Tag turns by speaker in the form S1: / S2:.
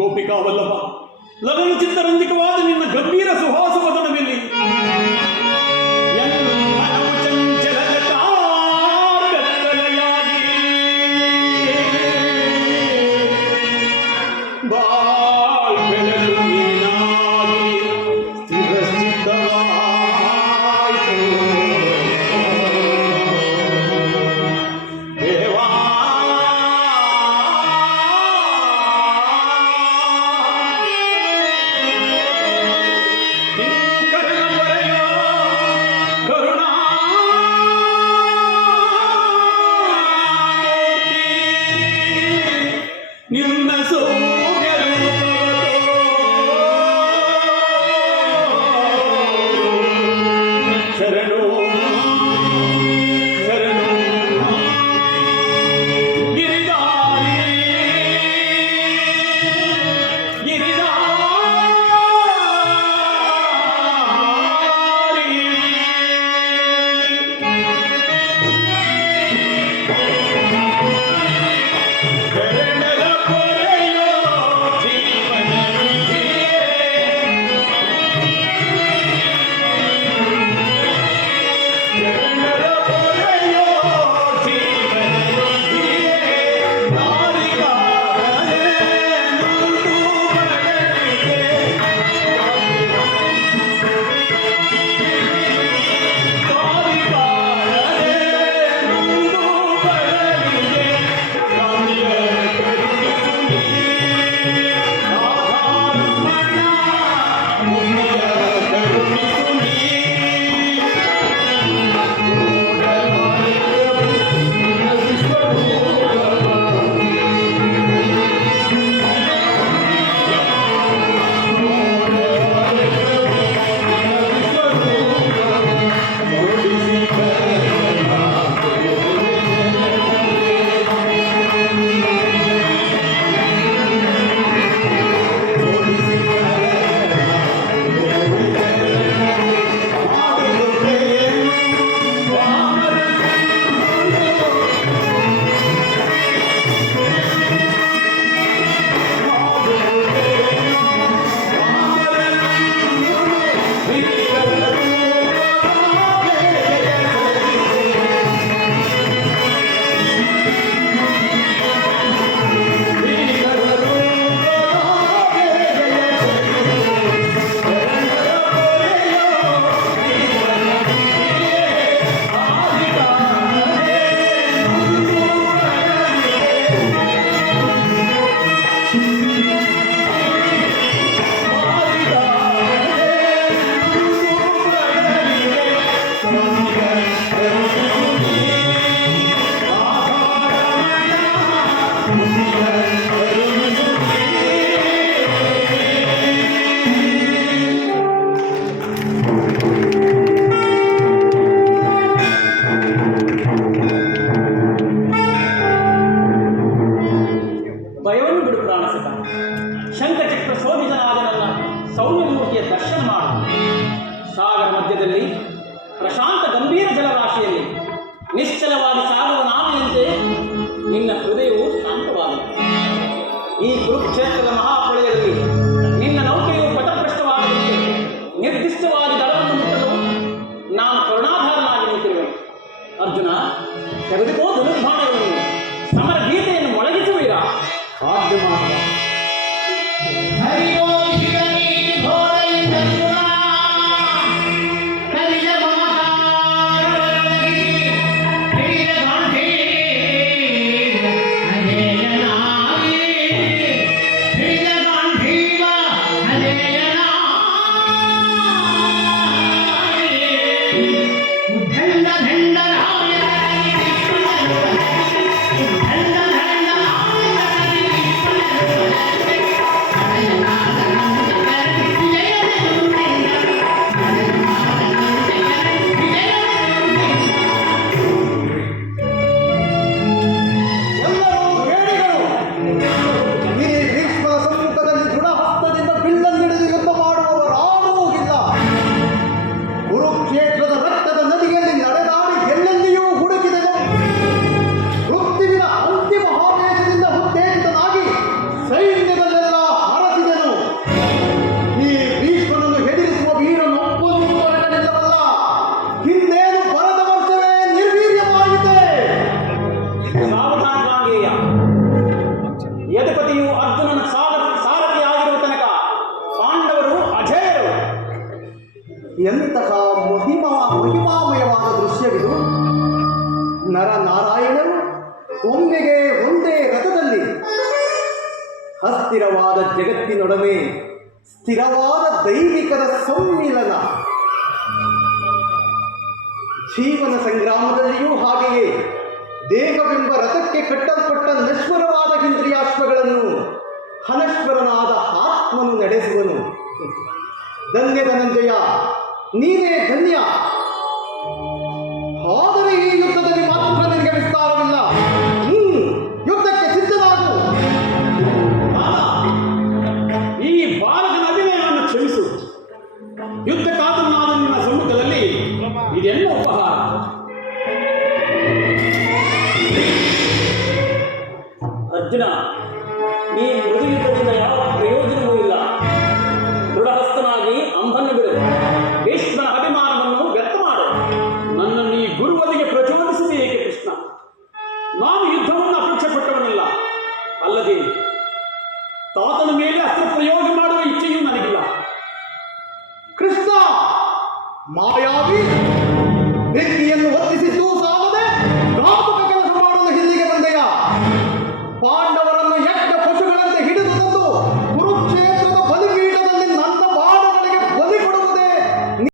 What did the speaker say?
S1: ಗೋಪಿಕಾ ವಲ್ಲಭ ಲವನ ಚಿತ್ತರಂಜಿಕವಾದ ನಿನ್ನ ಗಂಭೀರ ಸುಹಾಸ ವದನವೆಲ್ಲಿ ಶರಣ ನಿಶ್ಚಲವಾಗಿ ಸಾಗುವ ನಾವೆಯಂತೆ ನಿನ್ನ ಹೃದಯವು ಶಾಂತವಾಗಿ ಈ ಕುರುಕ್ಷೇತ್ರದ ಮಹಾಪಳೆಯಲ್ಲಿ ನಿನ್ನ ನೌಕೆಯು ಪಥಪ್ರಷ್ಟವಾಗದಂತೆ ನಿರ್ದಿಷ್ಟವಾಗಿ ದಳವನ್ನು ಮುಟ್ಟಲು ನಾನು ಕರುಣಾಧಾರನಾಗಿ ನಿಂತಿರುವೆ ಅರ್ಜುನ, ತೆಗೆದುಕೋ.
S2: ಎಂತಹ ಮಹಿಮಾ, ಮಹಿಮಾಮಯವಾದ ದೃಶ್ಯವಿದು. ನರನಾರಾಯಣರು ಒಮ್ಮೆಗೆ ಒಂದೇ ರಥದಲ್ಲಿ ಅಸ್ಥಿರವಾದ ಜಗತ್ತಿನೊಡನೆ ಸ್ಥಿರವಾದ ದೈವಿಕದ ಸಮ್ಮಿಲನ ಜೀವನ ಸಂಗ್ರಾಮದಲ್ಲಿಯೂ ಹಾಗೆಯೇ ದೇಹವೆಂಬ ರಥಕ್ಕೆ ಕಟ್ಟಲ್ಪಟ್ಟ ನಶ್ವರವಾದ ಇಂದ್ರಿಯಾಶ್ವಗಳನ್ನು ಹನಶ್ವರನಾದ ಆತ್ಮನು ನಡೆಸುವನು. ಧನ್ಯ ಧನಂಜಯ ನೀನೇ ಧನ್ಯ. ಆದರೆ ಈ ಯುದ್ಧದಲ್ಲಿ ಮಾತ್ರ ನಿನಗೆ ವಿಸ್ತಾರವಿಲ್ಲ. ಯುದ್ಧಕ್ಕೆ ಸಿದ್ಧನಾಗು.
S1: ಈ ಬಾಲಕನ ಅಭಿನಯವನ್ನು ಕ್ಷಮಿಸು. ಯುದ್ಧ ಕಾತನಾದ ನಿನ್ನ ಸಮ್ಮುಖದಲ್ಲಿ ಇದೆಲ್ಲ ಉಪಹಾರ.
S3: ಅರ್ಜುನ
S1: ನೀನು ಮೃದುಯುದ್ಧದಿಂದ ಅಲ್ಲದೆ ತಾತನ ಮೇಲೆ ಅಸ್ತ್ರ ಪ್ರಯೋಗ ಮಾಡುವ ಇಚ್ಛೆ